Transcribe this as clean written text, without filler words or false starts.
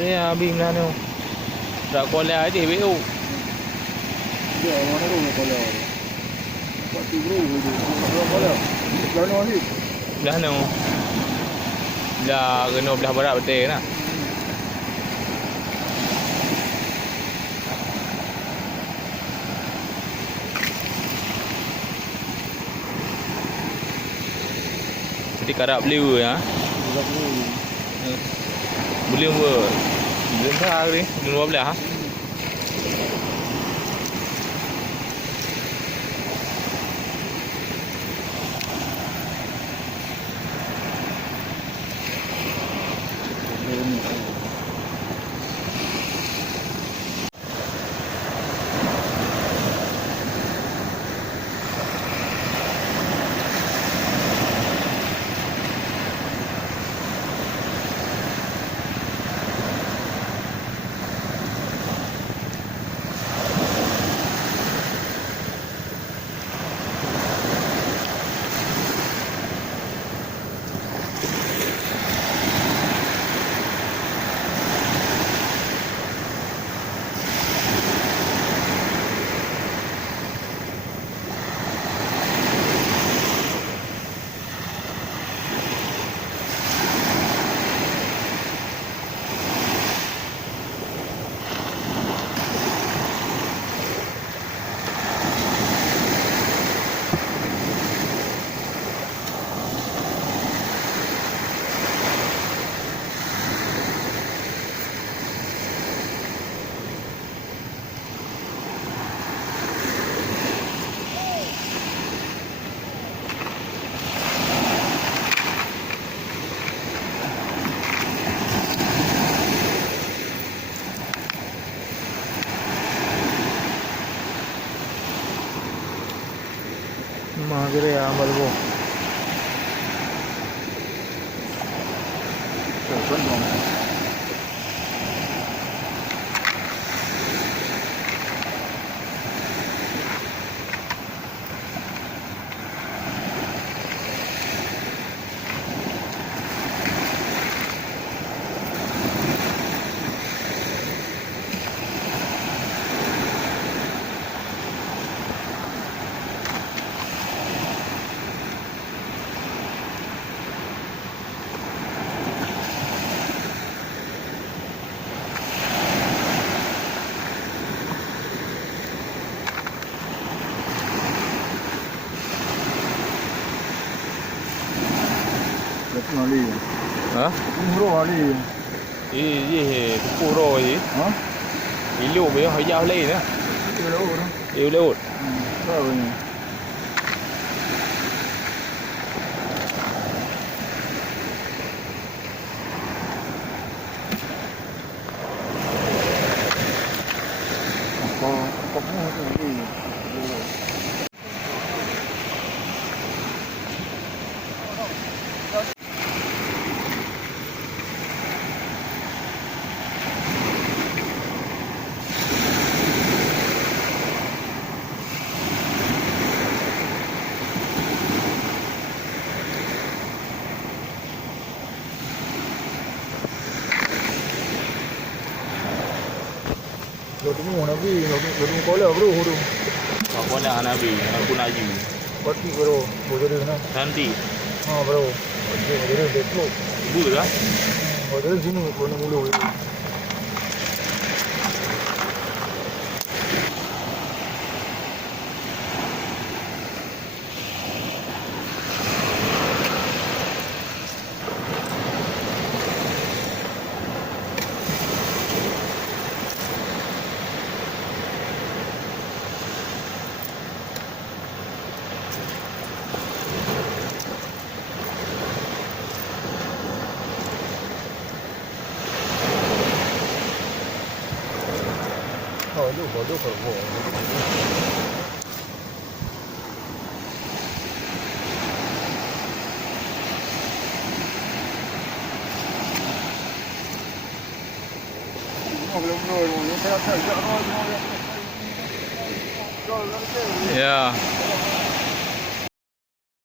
Kira abim lah tu. Tak kuala aja BU. Dia mana tu nak kalau. Waktu bro tu. Kalau. Kalau ni. Belah tu. Dah kena belah barat betul lah. Jadi karak beliau ya. Beliau buat. Beliau dah ni. Beliau belah ha. Kira amal ko. Hả? Bro ali. Gì cô rồi gì? Hả? Ilu bây giờ hỏi giao lấy nữa. Yêu đâu đó? Yêu đâu? Rồi. Có cái gì? Lo tu mau nabi, lo tu kau lah bro, bro. Aku nak nabi, aku nak ju. Pasti bro, boleh na. Nanti. Ah bro, boleh betul. Ibu tu kan? Boleh sini kau nak mulu. Bodoh kerbo. Ya.